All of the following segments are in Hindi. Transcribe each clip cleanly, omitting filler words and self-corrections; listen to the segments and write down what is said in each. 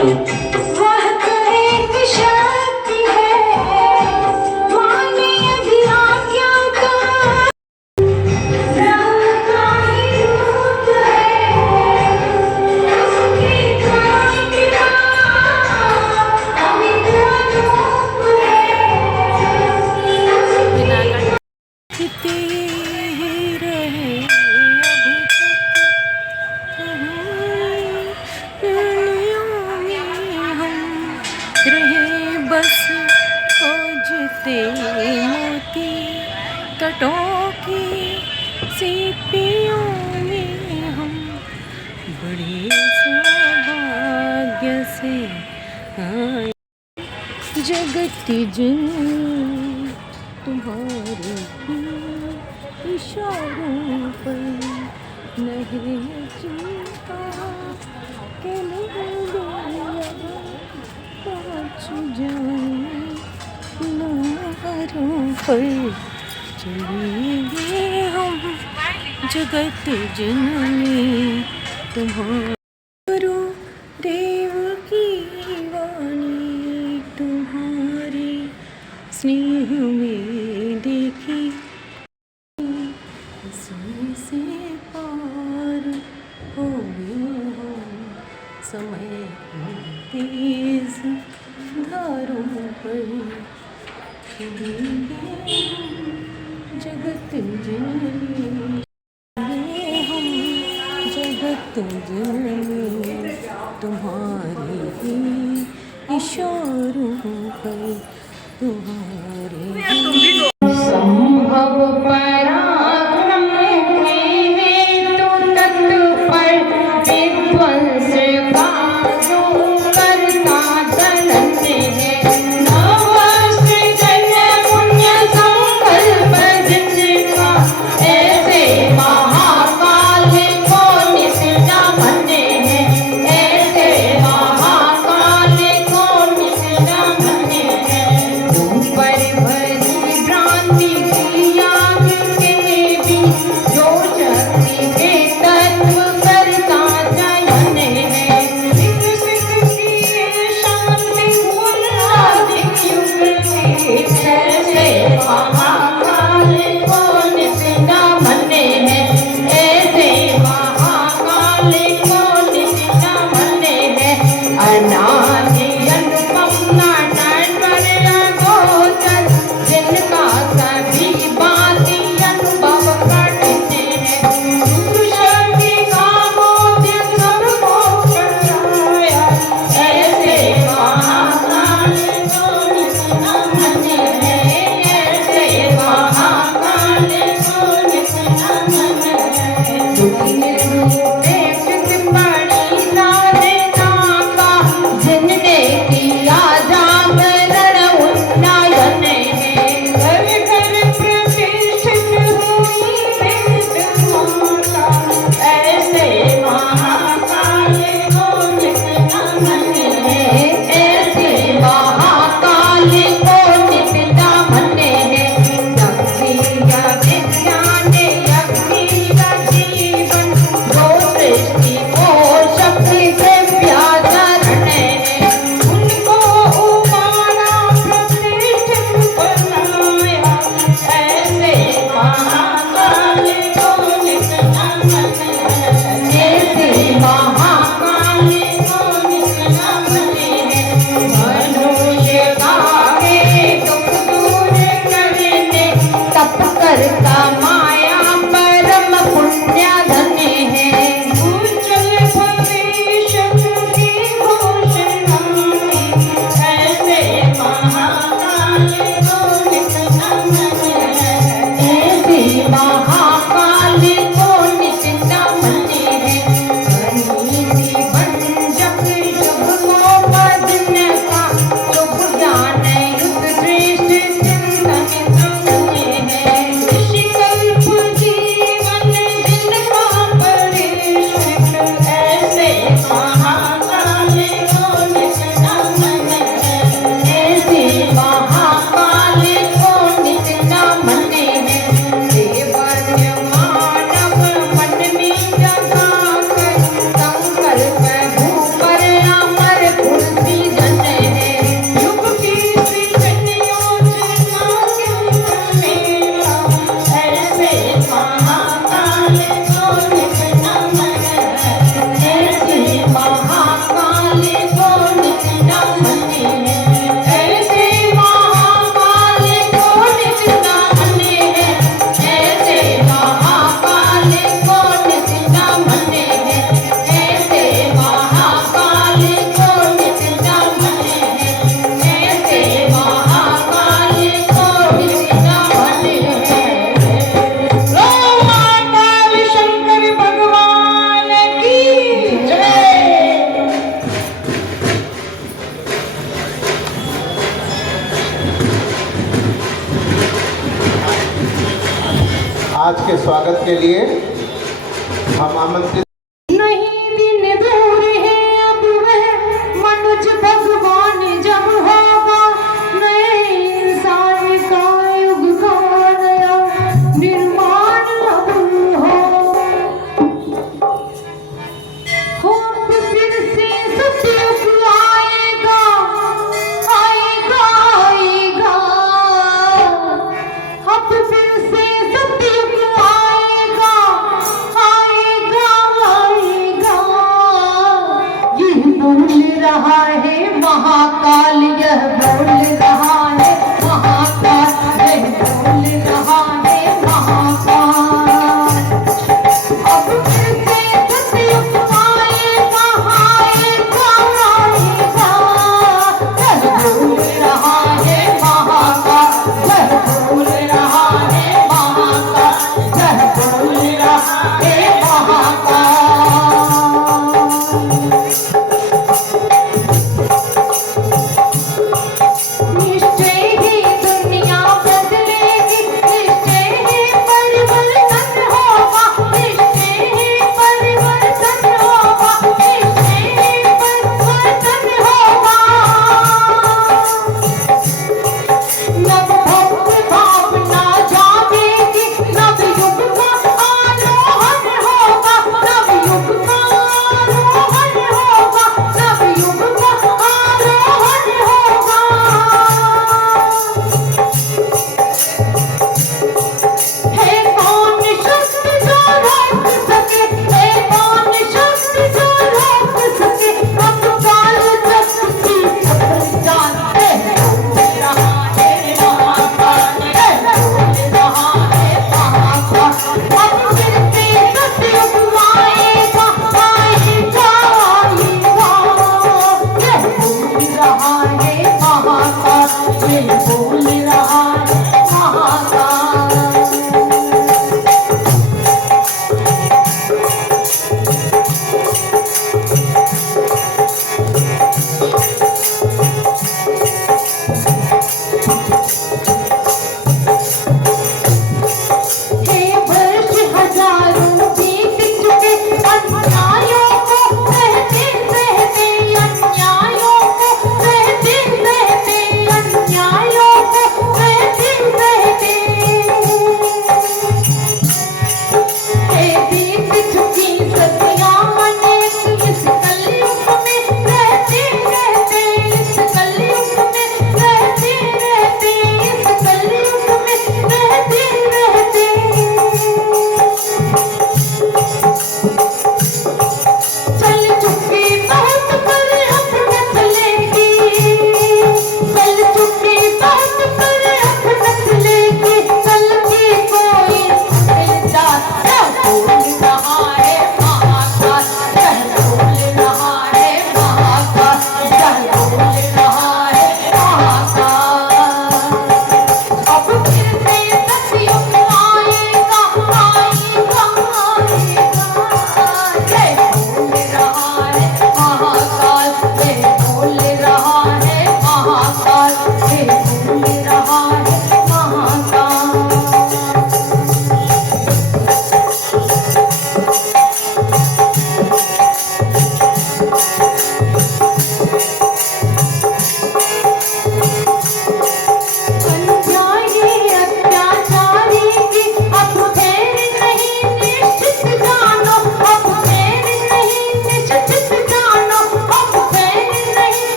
वह तो एक शक्ति है, माने यदि आज्ञा का। राम का ही रूप है, उसकी कांतिका अमित अनूप है। जीते ही रहे अब तक दुनिया में हम रहे बस खोजते मोती तटों की सीपियों में हम बड़े सौभाग्य से आए जगत जननी तुम्हारे ही इशारों पर नहीं चिंता के पहुँच जाए किनारों पर चलेंगे हम जगत जननी तुम्हारे देव की वाणी तुम्हारी स्नेह में देखी समय से पार हो गए हो समय तेज धारों पर चलेंगे जगत जननी हम जगत जननी तुम्हारे ही इशारों पर तुम्हारे संभव पराक्रम के हेतु तत्पर विध्वंस का जो करता चलते हैं। नवसृजन पुण्य संकल्प जिनका, ऐसे महाकाल को नित्य बने हैं। ऐसे महाकाल को नित्य बने हैं। पर भरी भ्रांति की आग आज के स्वागत के लिए हम आमंत्रित। नहीं दिन दूर है अब वह मनुज भगवान जब होगा, नए इंसान का युग का नया निर्माण अब हो फिर से सतयुग आएगा, आएगा आएगा, अब फिर से सतयुग आएगा, आएगा आएगा। ये बोल रहा है महाकाल, यह बोल रहा है महाकाल, यह बोल रहा है महाकाल। अब फिर से सतयुग आएगा, आएगा आएगा। यह बोल रहा है महाकाल, यह बोल रहा है महाकाल, यह बोल रहा है महाकाल। निश्चय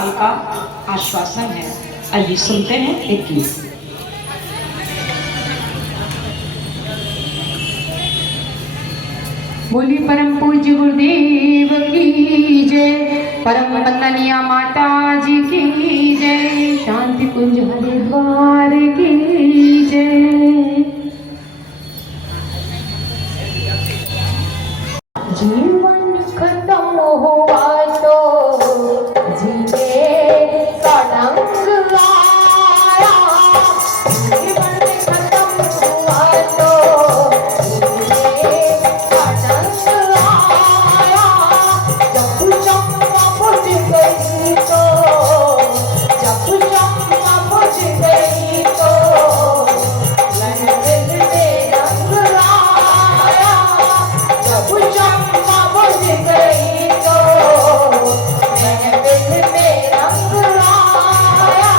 काल का आश्वासन है। आइए सुनते हैं एक गीत। बोली परम पूज्य गुरुदेव की जय, परम वंदनीय माता जी की जय, शांति कुंज हरिद्वार की जय। जीवन खत्म हुआ तो जीने का ढंग आया, जीवन खत्म हुआ तो जीने का ढंग आया। जब चंपा बुझ गई तो, जब चंपा बुझ गई तो लड़के में रंग आया। जब चंपा बुझ गई तो महफिल में रंग आया।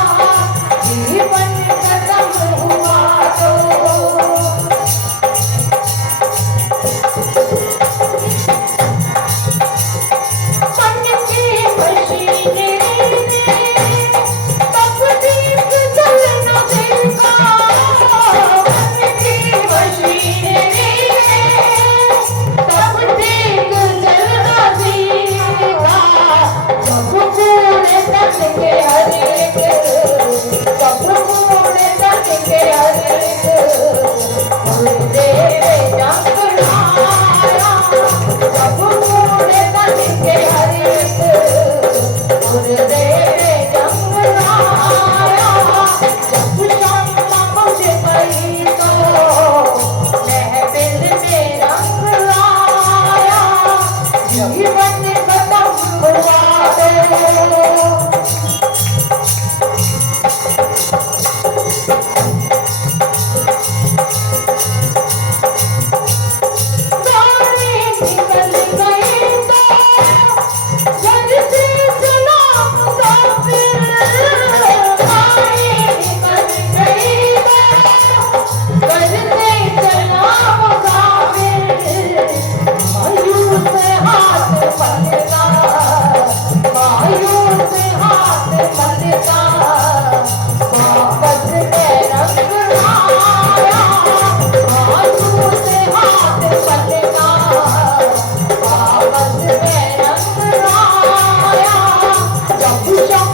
जीवन खत्म हुआ तो मन की मशीनरी ने तब दीप जलना देखा। मन की मशीनरी ने तब दीप जलना देखा। जब पूरे तन के हर एक, जब पूरे तन के हर एक गुरुदेव जंग आया। जब पूरे तन के हर एक गुरुदेव जंग आया। जब चंपा बुझ गई तो महफिल में रंग आया। जीवन खत्म हुआ तो गाने निकल गए तो घर से सलाम काफिर। गाने निकल गए तो घर से सलाम काफिर। मायूस हाथ पलका, मायूस हाथ पलका, वापस में रंग आया। मायूस हाथ पलका, वापस में रंग आया। जब